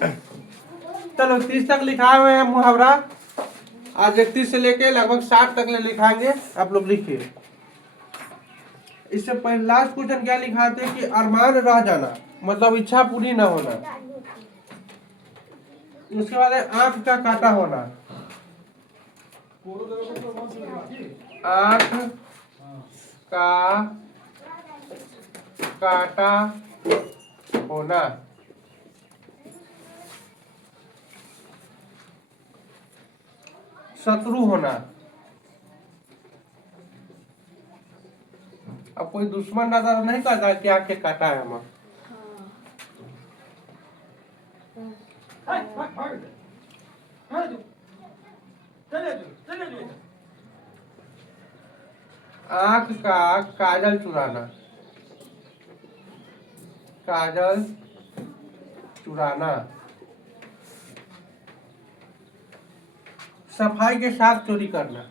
चलो 30 तक लिखा हुए हैं मुहावरा। आज 31 से लेके लगभग 60 तक ले लिखाएंगे। आप लोग लिखिए। इससे पहले लास्ट क्वेश्चन क्या लिखाते हैं कि अरमान रह जाना मतलब इच्छा पूरी ना होना। उसके बाद आंख का काटा होना। आंख का काटा होना। शत्रु होना। अब कोई दुश्मन नजर नहीं करता कि आंखें काटा है हम। आंख का काजल चुराना। काजल चुराना। सफाई के साथ चोरी करना।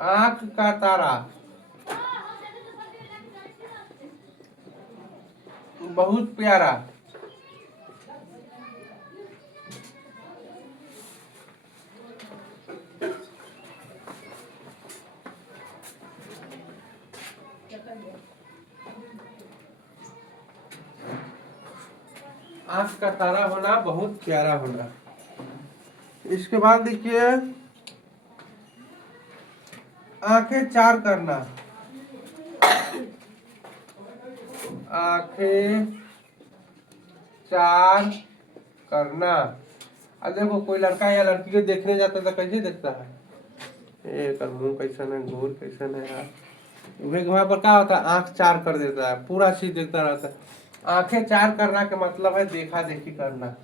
आंख का तारा बहुत प्यारा। आंख का तारा होना बहुत प्यारा होना। इसके बाद देखिए आंखें चार करना। आंखें चार करना। अब देखो कोई लड़का या लड़की को देखने जाता है तो कैसे देखता है? एक मुंह कैसन है, गोर कैसन है यार। वहाँ पर क्या होता है? आंख चार कर देता है, पूरा चीज देखता रहता है। आंखें चार करना का मतलब है देखा देखी करना।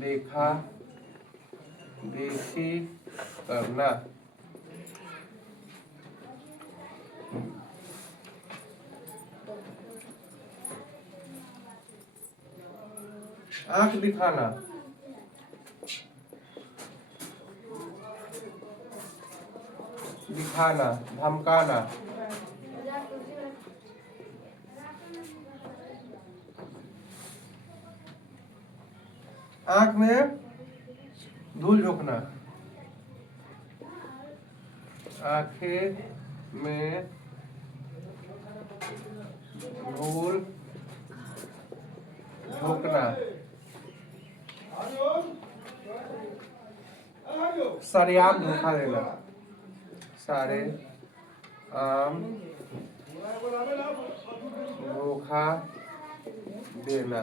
देखा देखी करना। आंख दिखाना। दिखाना, धमकाना। आंख में धूल झोंकना। आंखें में धूल झोंकना। सरेआम धोखा देना। सारे आम धोखा देना।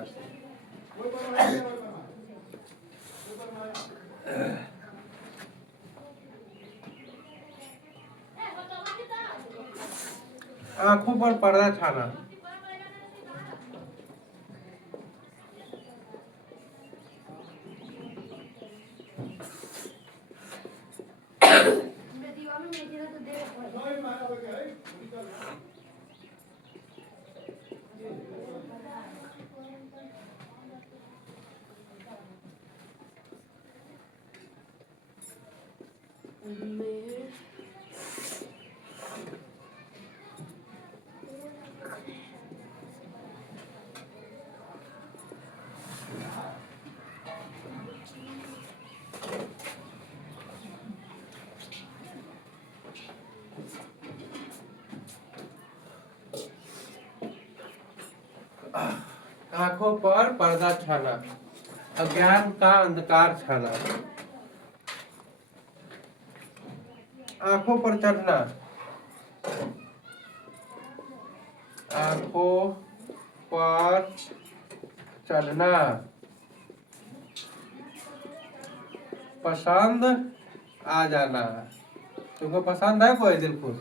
आंखों पर पर्दा छाना। आंखों पर पर्दा छाना। अज्ञान का अंधकार छाना। आंखों पर चढ़ना। आंखों पर चढ़ना। पसंद आ जाना। तुमको पसंद है कोई दिलखुश?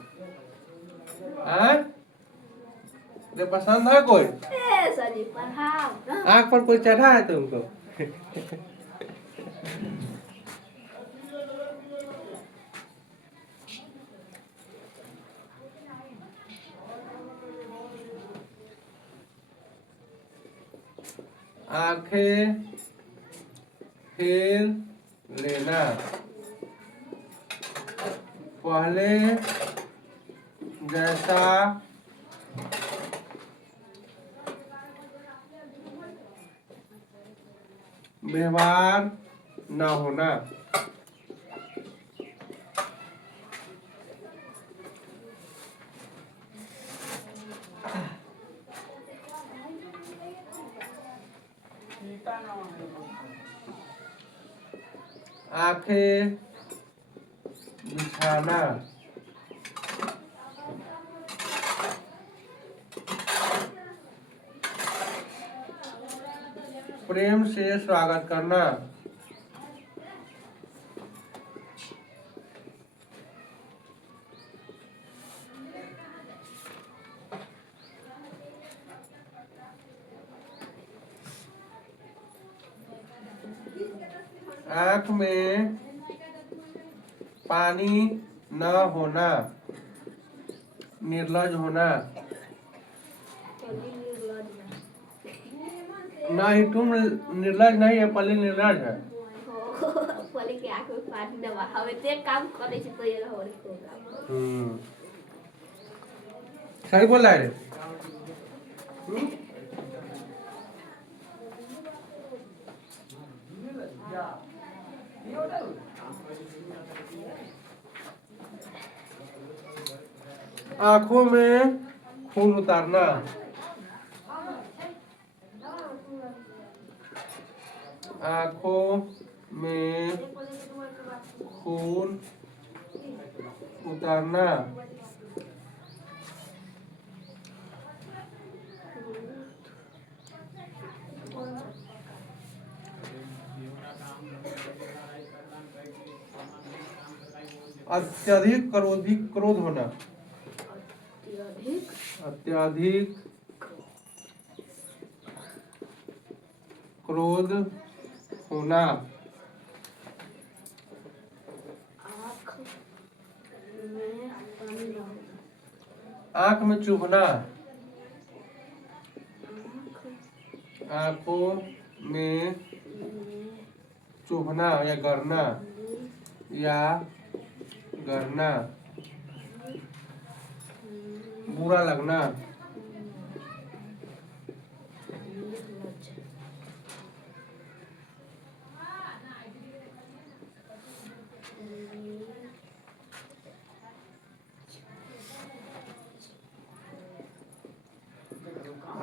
जो पसंद है कोई? आंख पर कोई चढ़ा है तुमको? आंखें फेर लेना, पहले जैसा व्यवहार न होना। आंखें बिछाना, प्रेम से स्वागत करना, आंख में पानी न होना, निर्लज होना। नहीं, तुम निर्लज नहीं है, पल्ली निर्लज है। पहले के आंख में पानी दबा हवे ते काम करे छै तो ये हो सही बोल रहा है। आंखों में खून उतारना, आंखों में खून उतारना, अत्यधिक क्रोध होना, अत्यधिक क्रोध होना, आंख में चुभना, आंखों में चुभना या गरना, बुरा लगना,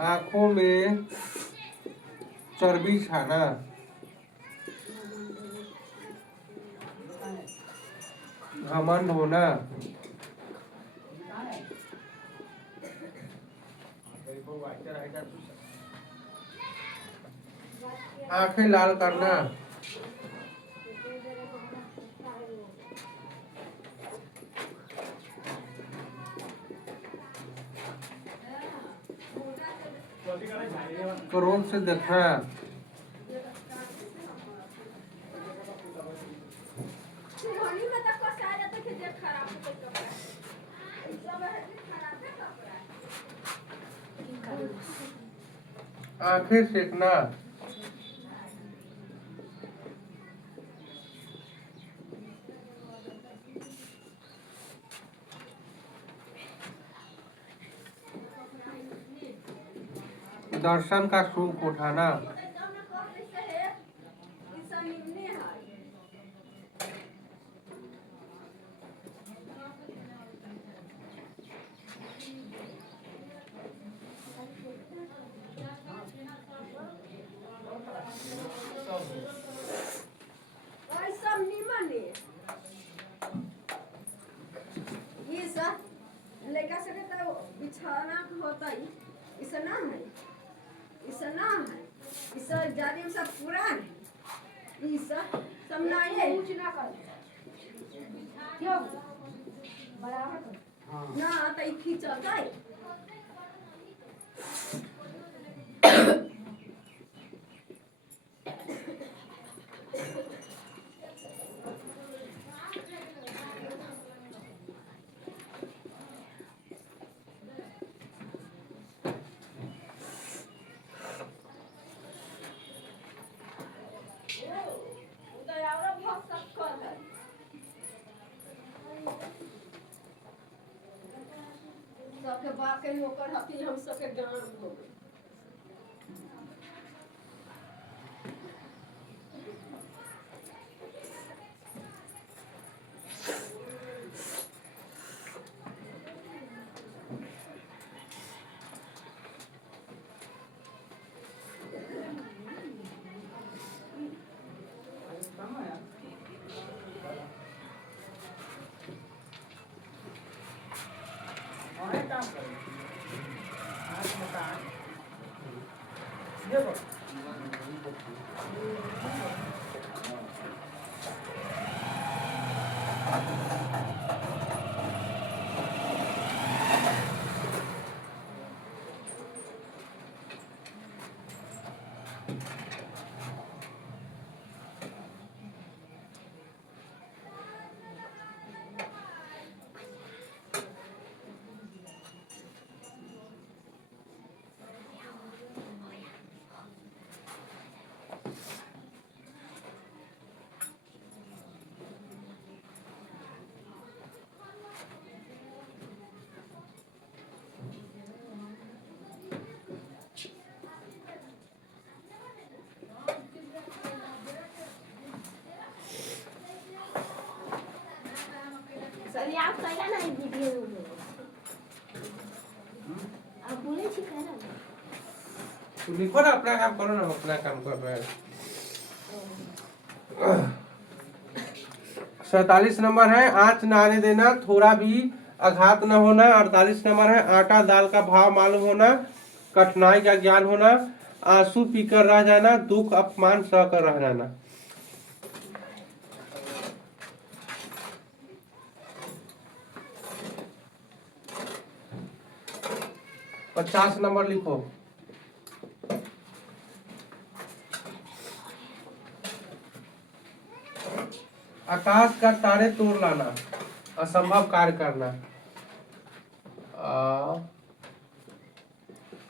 आंखों में चर्बी छाना, घमंड होना, आंखें लाल करना, क्रोध से देखना, आंखें सेकना, दर्शन का सुख उठाना, लड़का सके तो बिछाना होता ही ऐसा ना है, ऐसा ना है, ऐसा जाने सब पूरा है, ऐसा सब ना है, कुछ ना कर क्यों बराबर ना तो खींचता है। सबके बाप के नौकर हती हम सबके गांव हो गए। सर आप कहिया ना वीडियो में आप बोले छी कह रहा तू लिखो ना, अपना काम करो ना, हम अपना काम कर रहे हैं। 47 नंबर है आँच ना आने देना, थोड़ा भी आघात न होना। 48 नंबर है आटा दाल का भाव मालूम होना, कठिनाई का ज्ञान होना, आंसू पीकर रह जाना, दुख अपमान सहकर रह जाना। 50 नंबर लिखो। आकाश का तारे तोड़ लाना, असंभव कार्य करना।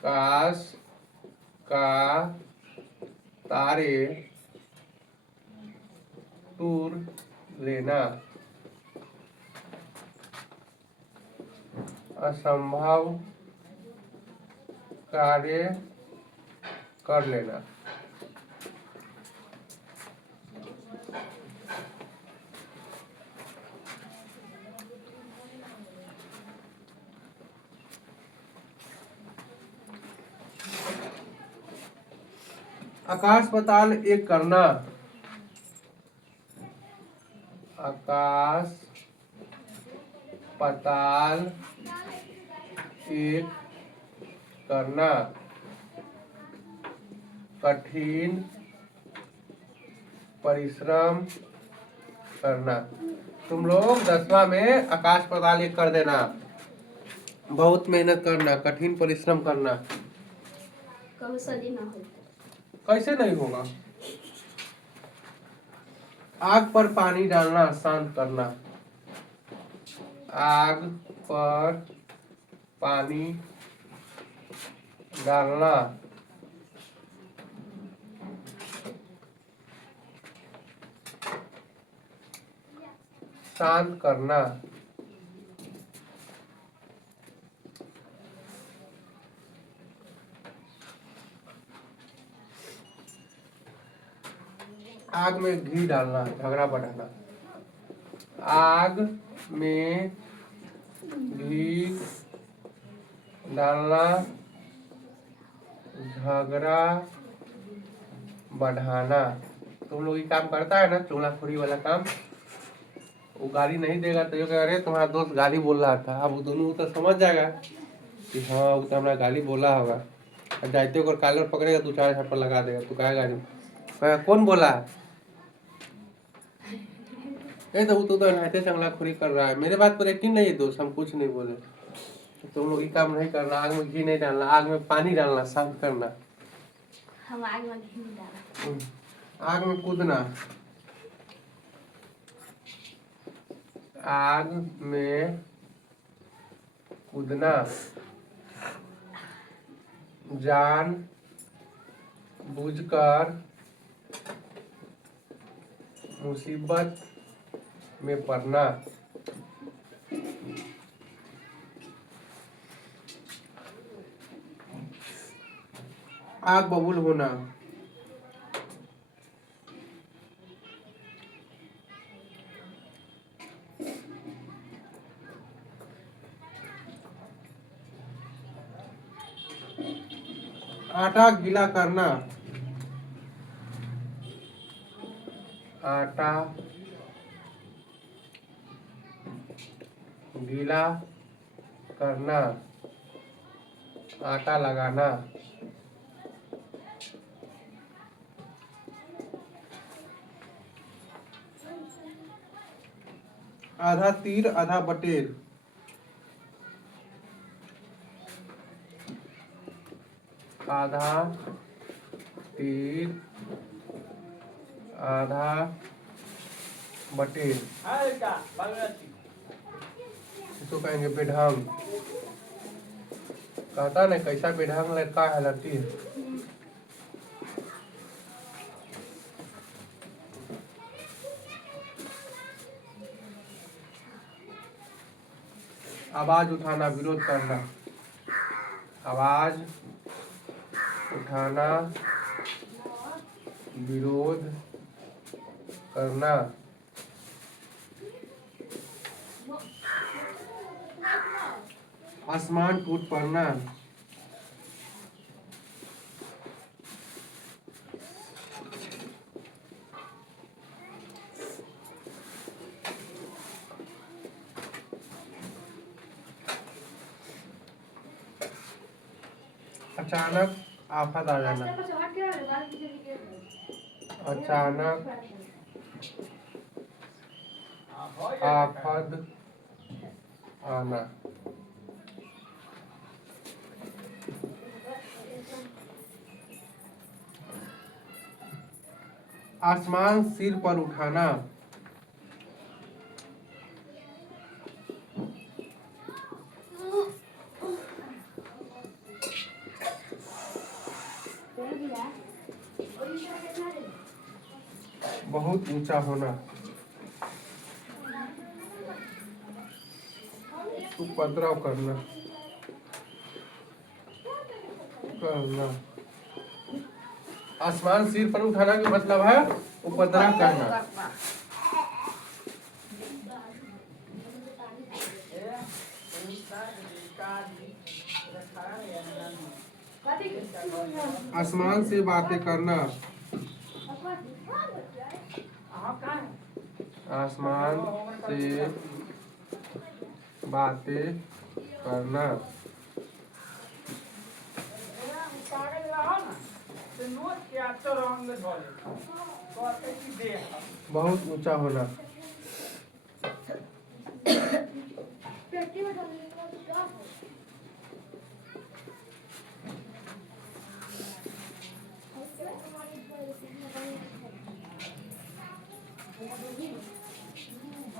आकाश का तारे तोड़ लेना, असंभव कार्य कर लेना। आकाश पाताल एक करना, आकाश पाताल एक करना, कठिन परिश्रम करना। तुम लोग 10वां में आकाश पाताल एक कर देना, बहुत मेहनत करना, कठिन परिश्रम करना। कब सदी ना हो कैसे नहीं होगा? आग पर पानी डालना, शांत करना। आग पर पानी डालना, शांत करना। आग में घी डालना, झगड़ा बढ़ाना। आग में घी डालना, झगड़ा बढ़ाना। तुम लोग ये काम करता है ना, चूल्हाखोरी वाला काम, वो गाली नहीं देगा तो ये कह रहे तुम्हारा दोस्त गाली बोल रहा था। अब वो दोनों तो समझ जाएगा कि हाँ वो तो हमारा गाली बोला होगा। जाते को कॉलर पकड़ेगा, 2-4 थप्पड़ लगा देगा। तू कहेगा नहीं, कौन बोला? तो वो तो नहाते चंगलाखोरी कर रहा है, मेरे बात पर यकीन नहीं है दोस्त, हम कुछ नहीं बोले। तुम लोग ये काम नहीं करना, आग में घी नहीं डालना, आग में पानी डालना, शांत करना। हम आग में घी डाला। आग में कूदना, आग में कूदना, जान बूझकर मुसीबत में पड़ना। आग बबूल होना। आटा गीला करना। आटा गीला करना। आटा लगाना। आधा तीर आधा बटेर। आधा तीर आधा बटेर। इसको कहेंगे बेढंग। कहता नहीं कैसा बेढंग लड़का है लड़की है। आवाज उठाना विरोध करना। आवाज उठाना विरोध करना। आसमान टूट पड़ना। अचानक आफत आ जाना। अचानक आफत आना। आसमान सिर पर उठाना। बहुत ऊंचा होना। उपद्रव करना। करना। आसमान सिर पर उठाना का मतलब है उपद्रव करना। आसमान से बातें करना। आसमान से बातें करना। बहुत ऊंचा होना।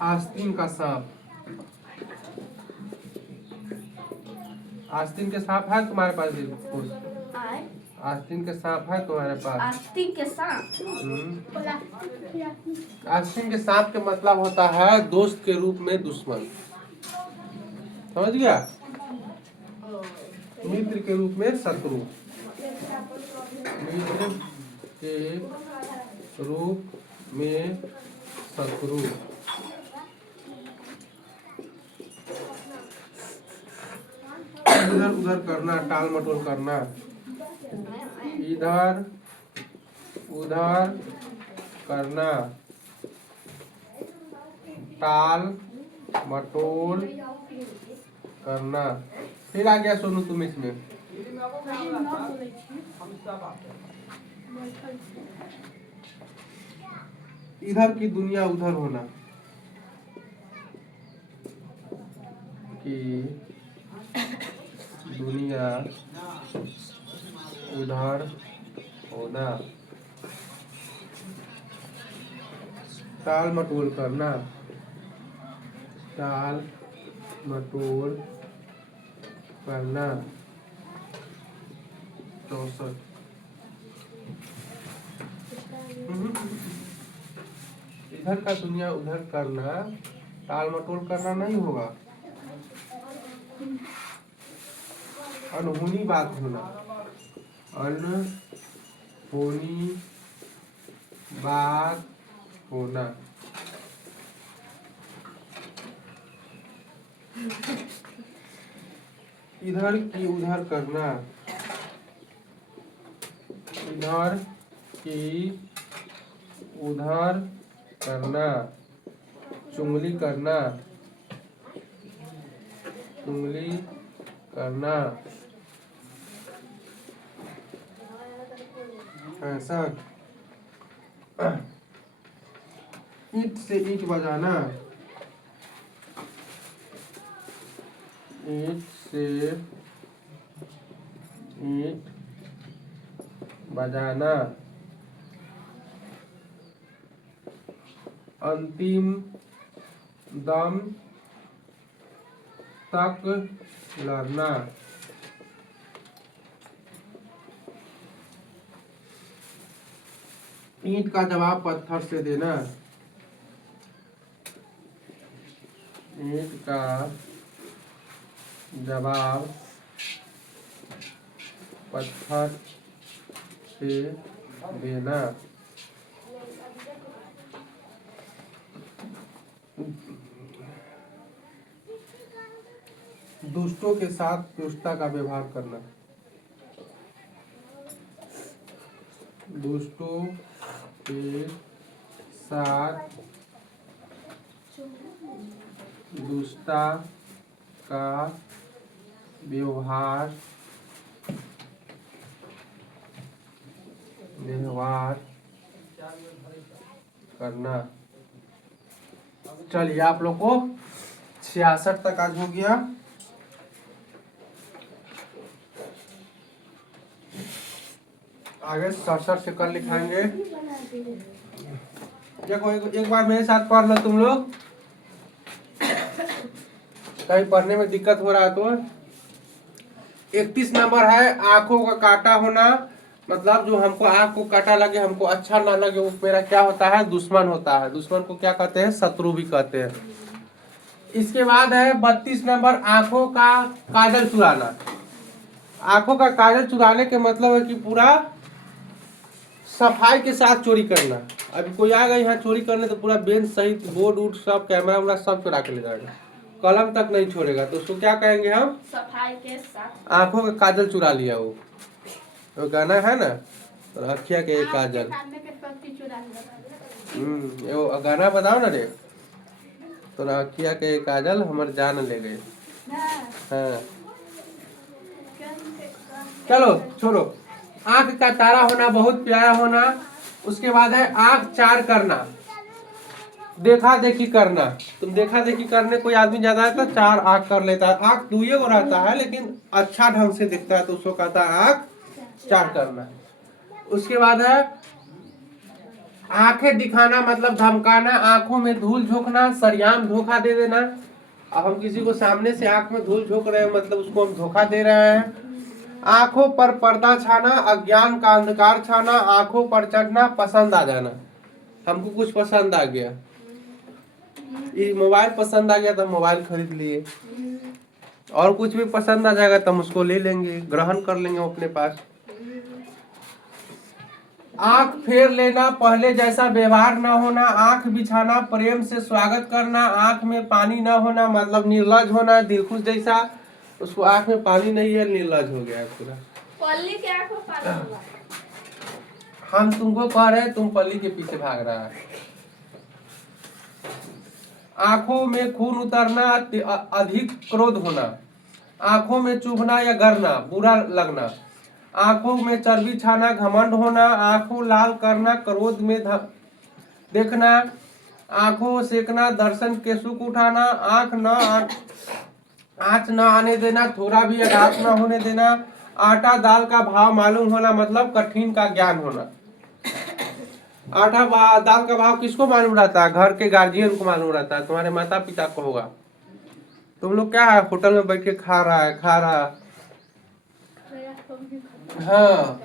आस्तीन का सांप। आस्तीन के सांप है तुम्हारे पास? आस्तीन के सांप है तुम्हारे पास? आस्तीन के सांप। आस्तीन के सांप के मतलब होता है दोस्त के रूप में दुश्मन। समझ गया? मित्र के रूप में शत्रु। मित्र के रूप में शत्रु। इधर उधर करना, टाल मटोल करना। इधर उधर करना, टाल मटोल करना। फिर आ गया सोनू तुम इसमें। इधर की दुनिया उधर होना। कि दुनिया उधर होना। टाल मटोल करना। टाल मटोल करना। 64। इधर का दुनिया उधर करना, टाल मटोल करना नहीं होगा। अनहोनी बात होना। अनहोनी बात होना। इधर की उधर करना, इधर की उधर करना, चुगली करना, चुगली करना, ऐसा ईंट से ईंट बजाना, ईंट से ईंट बजाना, अंतिम दम तक लड़ना, ईंट का जवाब पत्थर से देना, ईंट का जवाब पत्थर से देना, दुष्टों के साथ दुष्टता का व्यवहार करना, दुष्टों के साथ दुष्टता का व्यवहार करना। चलिए आप लोग को 66 तक आज हो गया। आगे 67 से कल लिखाएंगे। देखो एक बार मेरे साथ पढ़ लो तुम लोग, कहीं पढ़ने में दिक्कत हो रहा है तो। 31 नंबर है आंखों का काटा होना, मतलब जो हमको आंख को काटा लगे, हमको अच्छा ना लगे, वो मेरा क्या होता है, दुश्मन होता है। दुश्मन को क्या कहते हैं, शत्रु भी कहते हैं। इसके बाद है 32 नंबर आंखों का काजल चुराना। आंखों का काजल चुराने के मतलब है कि पूरा सफाई के साथ चोरी करना। अभी कोई आ गया यहाँ चोरी करने तो पूरा बेंच सहित बोर्ड वोर्ड सब कैमरा वैमरा सब चुरा के ले जाएगा, कलम तक नहीं छोड़ेगा। तो उसको क्या कहेंगे हम, सफाई के साथ आंखों का काजल चुरा लिया। वो गाना है ना, तो अखिया के काजल, वो गाना बताओ ना रे। तो अखिया के काजल हमर जान ले गए। हाँ चलो छोड़ो। आंख का तारा होना, बहुत प्यारा होना। उसके बाद है आंख चार करना, देखा देखी करना। तुम देखा देखी करने कोई आदमी ज्यादा है तो 4 आंख कर लेता है। आंख 2 को रहता है लेकिन अच्छा ढंग से दिखता है तो उसको कहता है आंख 4 करना। उसके बाद है आंखें दिखाना, मतलब धमकाना, आंखों में धूल झोंकना, सरियाम धोखा दे देना। अब हम किसी को सामने से आंख में धूल झोंक रहे हैं, मतलब उसको हम धोखा दे रहे हैं। आंखों पर पर्दा छाना, अज्ञान का अंधकार छाना, आंखों पर चढ़ना, पसंद आ जाना। हमको कुछ पसंद आ गया, ये मोबाइल पसंद आ गया तो मोबाइल खरीद लिए, और कुछ भी पसंद आ जाएगा तो हम उसको ले लेंगे, ग्रहण कर लेंगे अपने पास। आंख फेर लेना, पहले जैसा व्यवहार न होना, आंख बिछाना, प्रेम से स्वागत करना, आंख में पानी न होना, मतलब निर्लज होना, दिलखुश जैसा। उसको आंख में पानी नहीं है, निर्लज हो गया है पूरा। पल्ली के आंख में पानी हुआ। हम तुमको कह रहे हैं, तुम पल्ली के पीछे भाग रहा है। आंखों में खून उतरना, अधिक क्रोध होना, आंखों में चुभना या गरना, बुरा लगना, आंखों में चर्बी छाना, घमंड होना, आंखों लाल करना, क्रोध में देखना, आंखों सेकना, दर्शन के सुख उठाना, आंच न आने देना, थोड़ा भी आघात न होने देना, आटा दाल का भाव मालूम होना, मतलब कठिन का ज्ञान होना। आटा दाल का भाव किसको मालूम रहता है, घर के गार्जियन को मालूम रहता है, तुम्हारे माता पिता को होगा। तुम लोग क्या है, होटल में बैठ के खा रहा है। हाँ,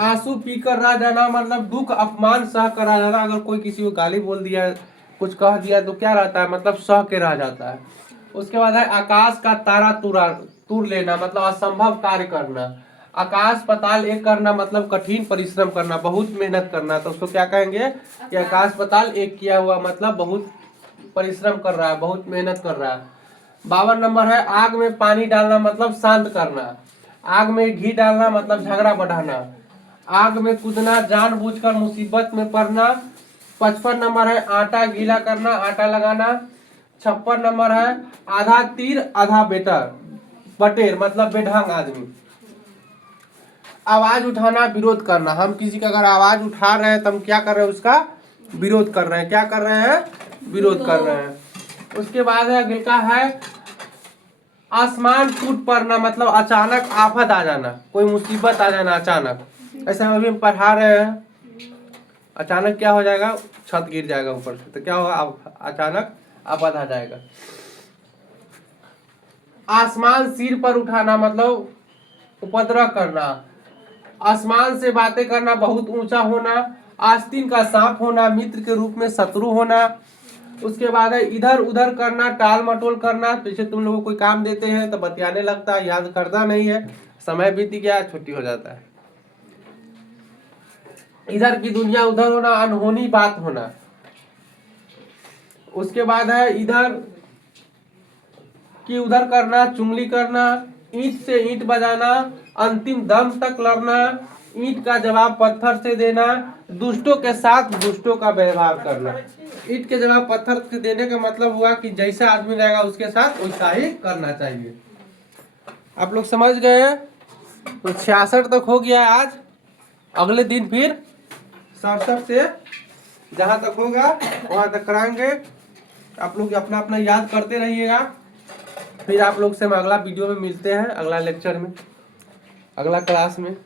आंसू पीकर रह जाना, मतलब दुख अपमान सह कर रह जाना। अगर कोई किसी को गाली बोल दिया, कुछ कह दिया तो क्या रहता है, मतलब सह के रह जाता है। उसके बाद है आकाश का तारा तुर लेना, मतलब असंभव कार्य करना। आकाश पाताल एक करना मतलब कठिन परिश्रम करना, बहुत मेहनत करना, तो उसको क्या कहेंगे कि आकाश पाताल एक किया हुआ मतलब बहुत परिश्रम कर रहा है, बहुत मेहनत कर रहा है। 52 नंबर है आग में पानी डालना मतलब शांत करना, आग में घी डालना मतलब झगड़ा बढ़ाना, आग में कूदना जानबूझकर मुसीबत में पड़ना। 55 नंबर है आटा गीला करना, आटा लगाना। 56 नंबर है आधा तीर आधा बटेर मतलब बेढंग आदमी। आवाज उठाना विरोध करना, हम किसी का अगर आवाज उठा रहे हैं तो हम क्या कर रहे हैं, उसका विरोध कर रहे हैं, क्या कर रहे हैं, विरोध कर रहे हैं। उसके बाद है अगले का है आसमान टूट पड़ना मतलब अचानक आफत आ जाना, कोई मुसीबत आ जाना अचानक। ऐसे हम अभी पढ़ा रहे हैं, अचानक क्या हो जाएगा, छत गिर जाएगा ऊपर से, तो क्या होगा, अचानक आफत आ जाएगा। आसमान सिर पर उठाना मतलब उपद्रव करना, आसमान से बातें करना बहुत ऊंचा होना, आस्तीन का सांप होना, मित्र के रूप में शत्रु होना। उसके बाद है इधर उधर करना, टाल मटोल करना, पीछे तुम लोगों को कोई काम देते हैं तो बतियाने लगता है, याद करता नहीं है, समय बीत गया छुट्टी हो जाता है। इधर की दुनिया उधर होना, अनहोनी बात होना। उसके बाद है इधर की उधर करना, चुगली करना, ईंट से ईंट बजाना, अंतिम दम तक लड़ना, ईंट का जवाब पत्थर से देना, दुष्टों के साथ दुष्टों का व्यवहार करना। ईंट के जवाब पत्थर से देने का मतलब हुआ कि जैसा आदमी रहेगा उसके साथ वैसा ही करना चाहिए। आप लोग समझ गए हैं? तो 66 तक हो गया आज, अगले दिन फिर 67 से जहाँ तक होगा वहाँ तक कराएंगे। आप लोग अपना अपना याद करते रहिएगा। फिर आप लोग से हम अगला वीडियो में मिलते हैं, अगला लेक्चर में, अगला क्लास में।